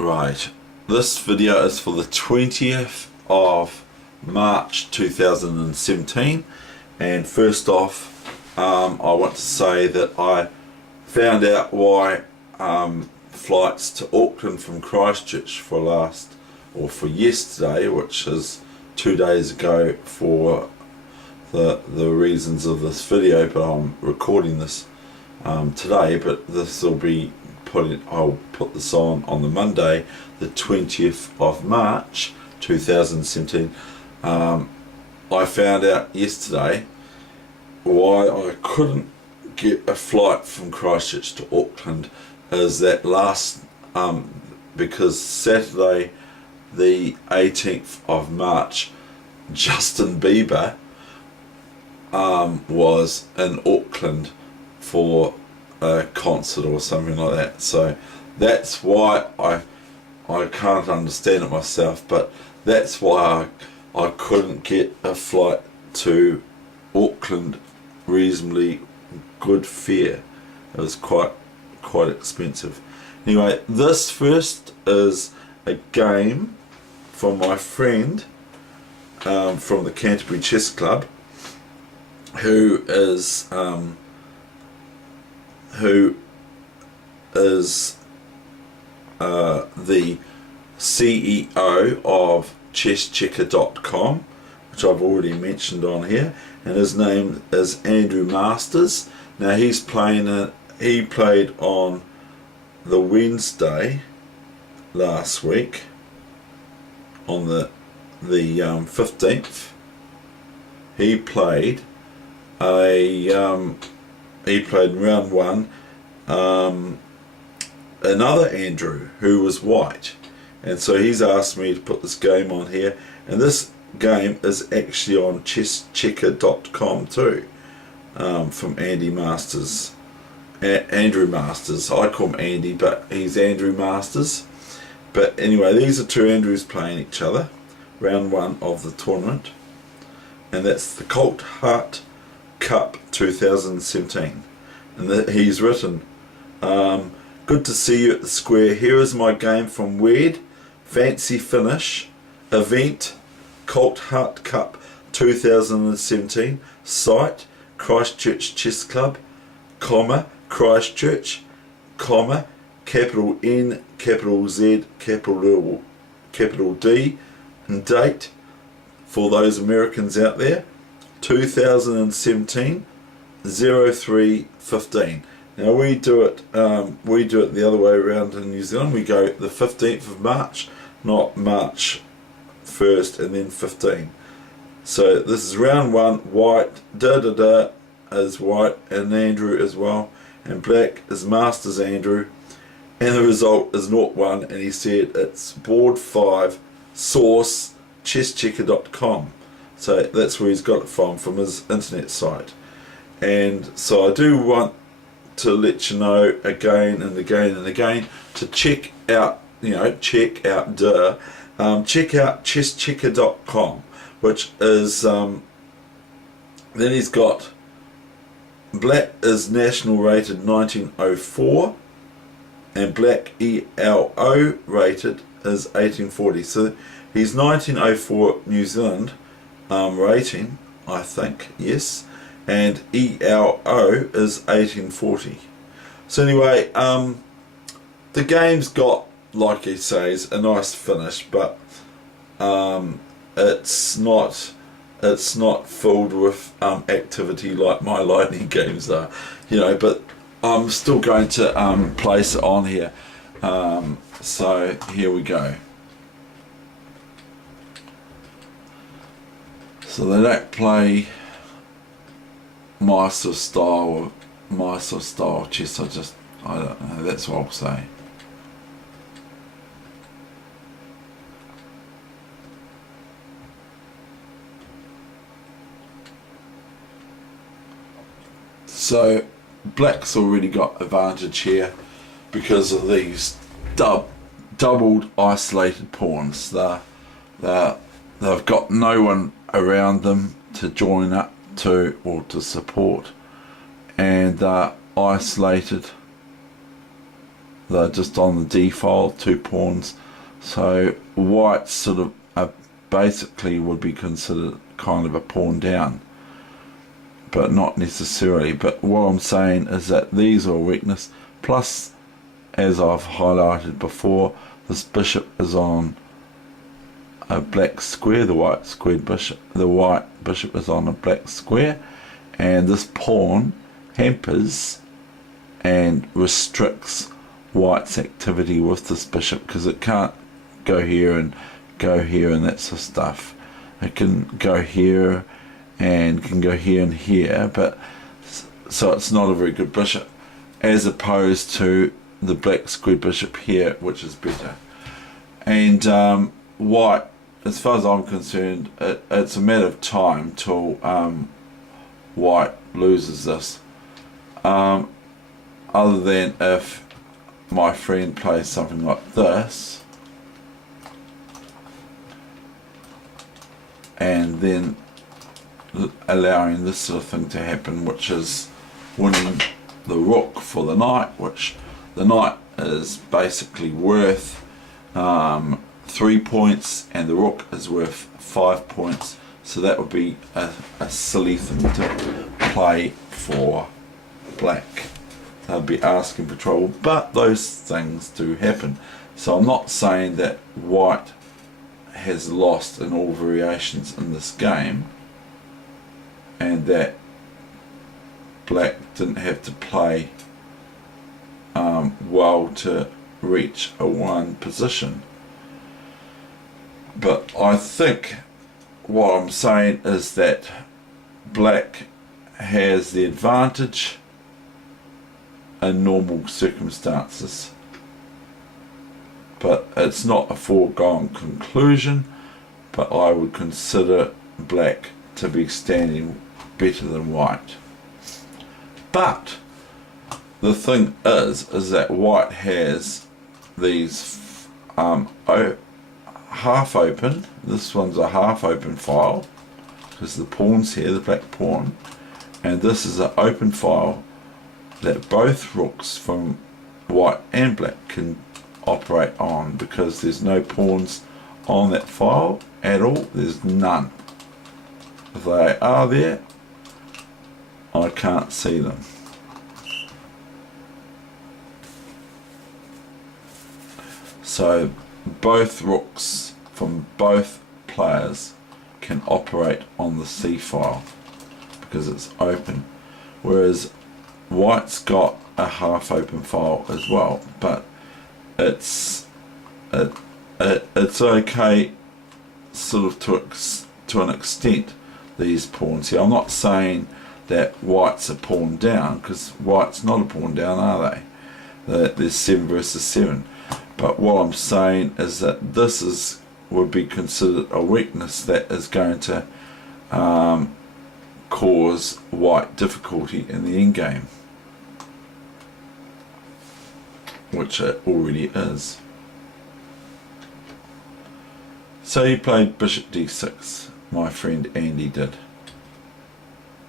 Right, this video is for the 20th of March 2017, and first off I want to say that I found out why flights to Auckland from Christchurch for yesterday, which is 2 days ago, for the reasons of this video, but I'm recording this today, but this will be I'll put this on the Monday, the 20th of March 2017. I found out yesterday why I couldn't get a flight from Christchurch to Auckland is that because Saturday the 18th of March, Justin Bieber was in Auckland for a concert or something like that. So that's why I can't understand it myself, but that's why I couldn't get a flight to Auckland reasonably good fare. It was quite expensive. Anyway, this first is a game from my friend from the Canterbury Chess Club, who is the CEO of Chch.com, which I've already mentioned on here, and his name is Andrew Masters. Now he played on the Wednesday last week, on the 15th. He played round one another Andrew who was white, and so he's asked me to put this game on here, and this game is actually on chess.com too, from Andrew Masters. I call him Andy, but he's Andrew Masters. But anyway, these are two Andrews playing each other, round one of the tournament, and that's the Colt Hart Cup 2017. And he's written, good to see you at the square. Here is my game from Weird Fancy Finish event, Colt Hart Cup 2017. Site Christchurch Chess Club, Christchurch, capital N, capital Z, capital D, and date for those Americans out there, 2017 03/15. Now we do it the other way around in New Zealand. We go the 15th of March, not March 1st and then 15. So this is round one. White is white, and Andrew as well, and black is Masters Andrew, and the result is 0-1, and he said it's board 5, source chesschecker.com. so that's where he's got it from his internet site. And so I do want to let you know again and again and again to check out chesschecker.com, which is then he's got black is national rated 1904, and black ELO rated is 1840. So he's 1904 New Zealand rating, I think, yes, and ELO is 1840. So anyway, the game's got, like he says, a nice finish, but it's not filled with activity like my lightning games are, but I'm still going to place it on here. So here we go. So they don't play my sort of style chess. I don't know, that's what I'll say. So black's already got advantage here because of these doubled isolated pawns. They've got no one around them to join up to or to support, and they're isolated they're just on the d file, 2 pawns. So white sort of basically would be considered kind of a pawn down, but not necessarily. But what I'm saying is that these are a weakness, plus, as I've highlighted before, this bishop is on a black square, the white bishop is on a black square, and this pawn hampers and restricts white's activity with this bishop, because it can't go here and that sort of stuff. It can go here and can go here and here, but so it's not a very good bishop, as opposed to the black square bishop here, which is better. And white, as far as I'm concerned, it's a matter of time till white loses this, other than if my friend plays something like this, and then allowing this sort of thing to happen, which is winning the rook for the knight, which the knight is basically worth 3 points and the rook is worth 5 points, so that would be a silly thing to play for black. They'd be asking for trouble, but those things do happen. So I'm not saying that white has lost in all variations in this game, and that black didn't have to play well to reach a 1 position. But I think what I'm saying is that black has the advantage in normal circumstances, but it's not a foregone conclusion. But I would consider black to be standing better than white. But the thing is that white has these half open. This one's a half open file because the pawn's here, the black pawn, and this is an open file that both rooks from white and black can operate on, because there's no pawns on that file at all. There's none. If they are there, I can't see them. So both rooks from both players can operate on the C file because it's open, whereas white's got a half open file as well, but it's okay sort of to an extent, these pawns here. I'm not saying that white's a pawn down, because white's not a pawn down, are they? There's 7 versus 7. But what I'm saying is that this would be considered a weakness that is going to cause white difficulty in the endgame, which it already is. So he played bishop d6, my friend Andy did.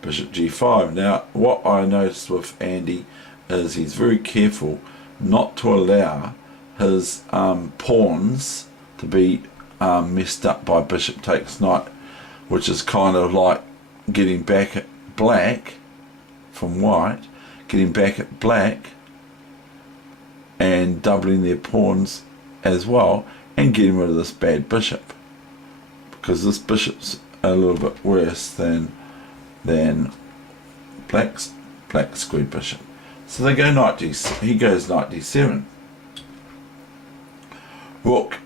Bishop g5. Now what I noticed with Andy is he's very careful not to allow his pawns to be messed up by bishop takes knight, which is kind of like getting back at black from white, getting back at black and doubling their pawns as well, and getting rid of this bad bishop, because this bishop's a little bit worse than black's squared bishop. So they go knight d. He goes knight d7. Rook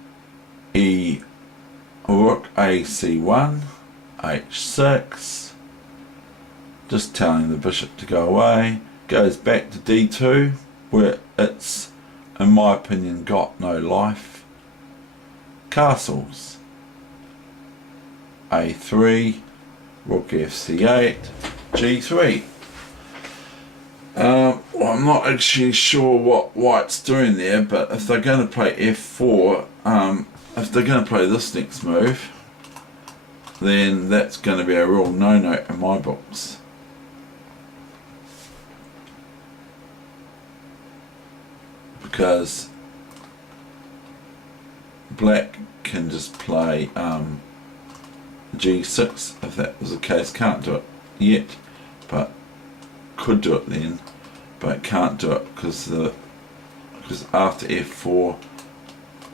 ac1, h6, just telling the bishop to go away. Goes back to d2, where it's, in my opinion, got no life. Castles. a3, rook fc8, g3. Well, I'm not actually sure what white's doing there, but if they're going to play f4, if they're going to play this next move, then that's going to be a real no-no in my books. because black can just play G6 if that was the case. Can't do it yet, but could do it then, but can't do it because after F4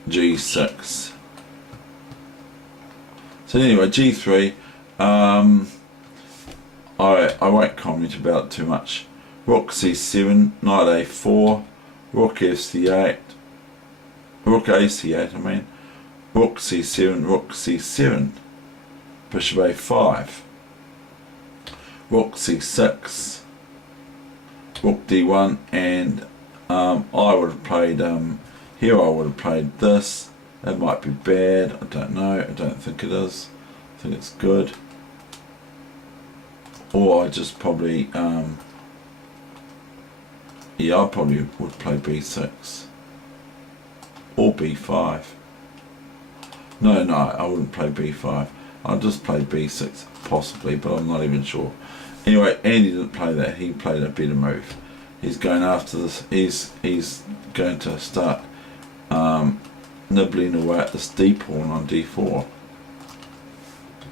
G6. So anyway, G3. I won't comment about it too much. Rook C7, Knight A4, Rook FC8, Rook AC8. I mean, Rook C7, Rook C7, Bishop A5, Rook C6, Rook D1, and I would have played here. I would have played this. That might be bad. I don't know. I don't think it is. I think it's good. Or I just probably yeah, I probably would play B6 or B5. No, I wouldn't play B5. I'll just play B6 possibly, but I'm not even sure. Anyway, Andy didn't play that. He played a better move. He's going after this. He's going to start nibbling away at this D pawn on D4,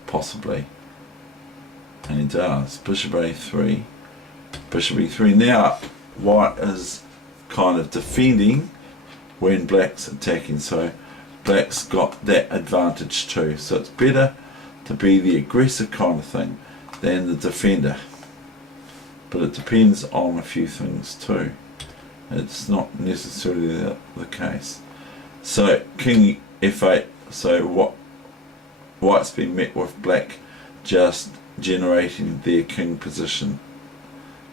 possibly, and he does. Bishop A3, Bishop E3. Now white is kind of defending when black's attacking, so black's got that advantage too. So it's better to be the aggressive kind of thing than the defender, but it depends on a few things too. It's not necessarily the case. So King F8. So what white's been met with black just generating their king position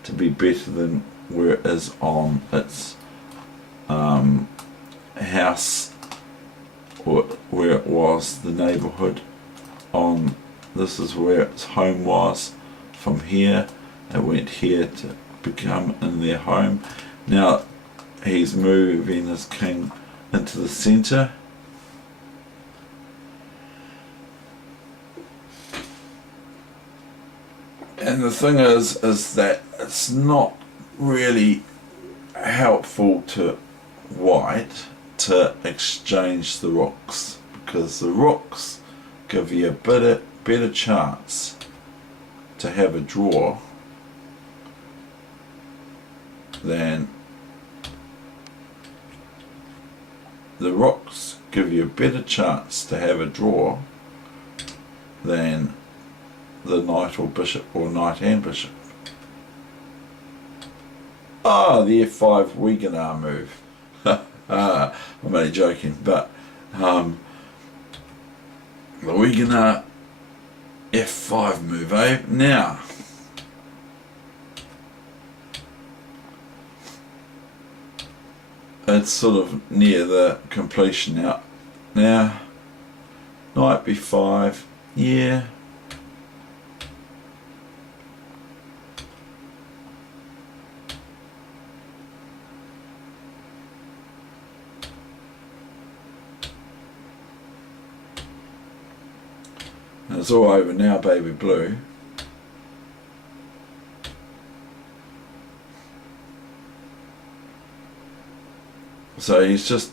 to be better than where it is on its house, or where it was the neighborhood on. This is where its home was. From here it went here to become in their home. Now he's moving his king into the center. And the thing is that it's not really helpful to white to exchange the rooks, because the rooks give you a better chance to have a draw than the rooks give you a better chance to have a draw than the knight or bishop, or knight and bishop. Ah, the F5 Weegenaar move. I'm only joking, but the Weegenaar F5 move, eh? Now, it's sort of near the completion now. Now, knight B5, yeah. It's all over now, baby blue. So he's just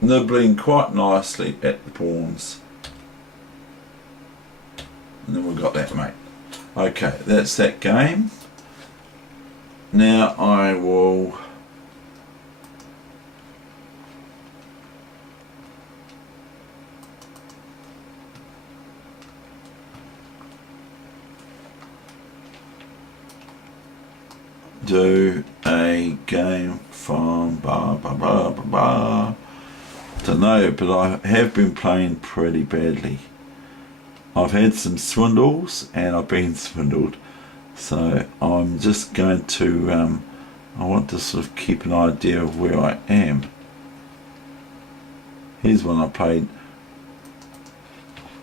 nibbling quite nicely at the pawns. And then we've got that, mate. Okay, that's that game. Now I will do a game from don't know, but I have been playing pretty badly. I've had some swindles and I've been swindled, so I'm just going to I want to sort of keep an idea of where I am. Here's one I played,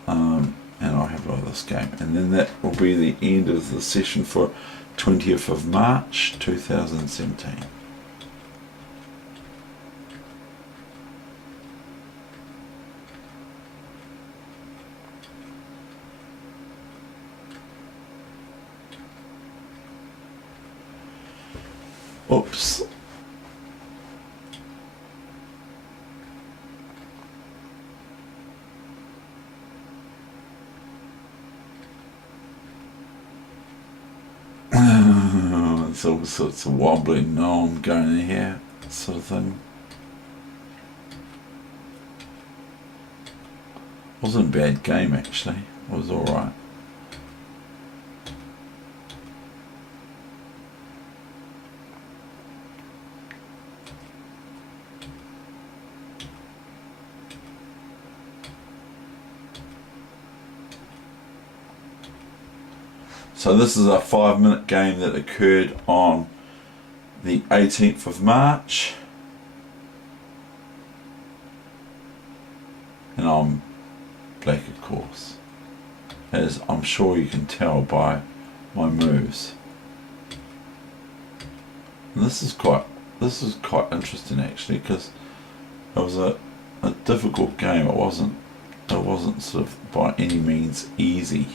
and I have all this game, and then that will be the end of the session for 20th of March 2017. Oops. makes all sorts of wobbling. No, I'm going in here, sort of thing. Wasn't a bad game actually. It was all right. So this is a 5-minute game that occurred on the 18th of March. And I'm black, of course, as I'm sure you can tell by my moves. And this is quite interesting actually, because it was a difficult game. It wasn't sort of by any means easy.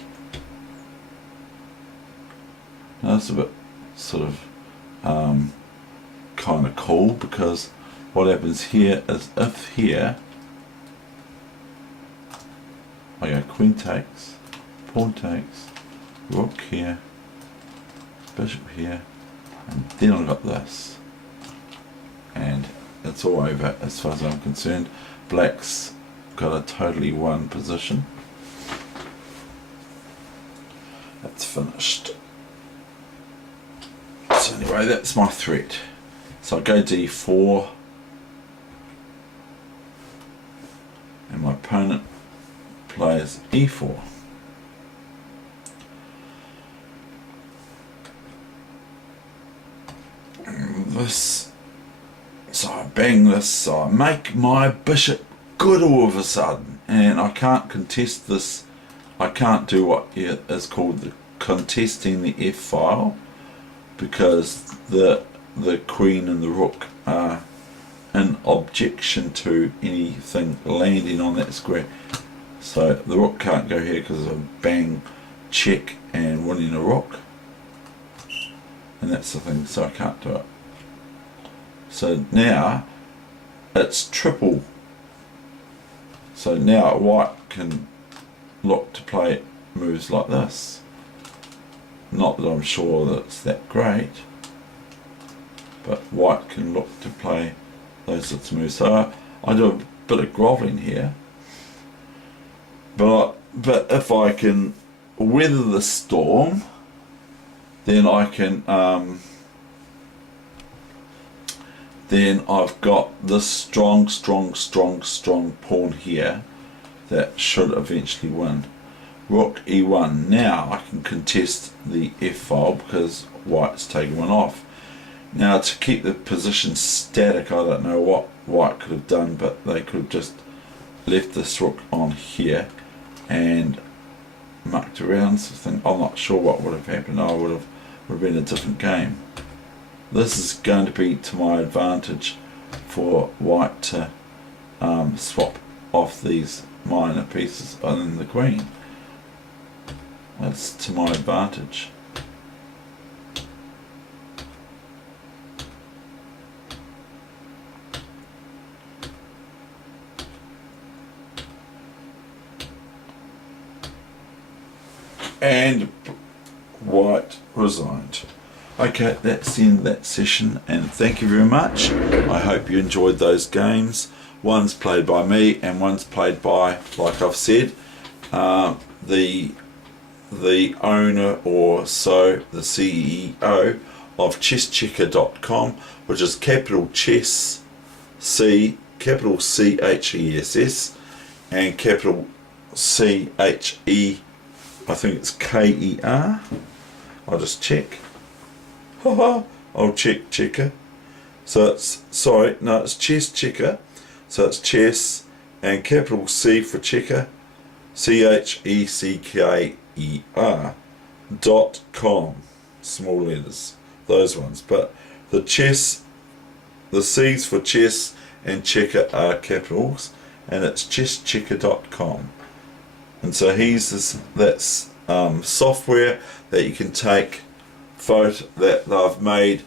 Now that's a bit sort of kind of cool, because what happens here is, if here I go queen takes, pawn takes, rook here, bishop here, and then I've got this, and it's all over as far as I'm concerned. Black's got a totally won position. That's finished. So anyway, that's my threat. So I go d4, and my opponent plays e4. So I bang this, so I make my bishop good all of a sudden, and I can't contest this. I can't do what is called the contesting the f file, because the queen and the rook are an objection to anything landing on that square. So the rook can't go here because of bang, check, and winning a rook, and that's the thing. So I can't do it. So now it's triple. So now white can look to play moves like this. Not that I'm sure that it's that great, but white can look to play those sorts of moves. So I do a bit of grovelling here, but if I can weather the storm, then I can then I've got this strong pawn here that should eventually win. Rook e1. Now I can contest the f file because white's taken one off. Now to keep the position static, I don't know what white could have done, but they could have just left this rook on here and mucked around something. I'm not sure what would have happened. I would have been a different game. This is going to be to my advantage for white to swap off these minor pieces other than the queen. That's to my advantage. And white resigned. Okay, that's the end of that session, and thank you very much. I hope you enjoyed those games. One's played by me and one's played by, like I've said, the owner, or so the CEO of chesschecker.com, which is capital chess, capital CHESS, and capital CHE, I think it's KER. I'll just check. I'll checker. So it's, sorry, no, it's chess checker. So it's chess and capital C for checker, CHECKER.com, small letters, those ones. But the chess, the C's for chess and checker are capitals, and it's chesschecker.com. And so that's software that you can take that they've made,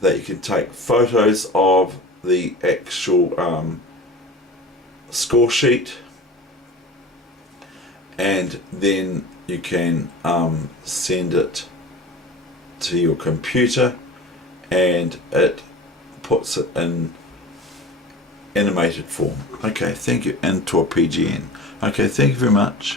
that you can take photos of the actual score sheet, and then you can send it to your computer, and it puts it in animated form. Okay, thank you, into a PGN. Okay, thank you very much.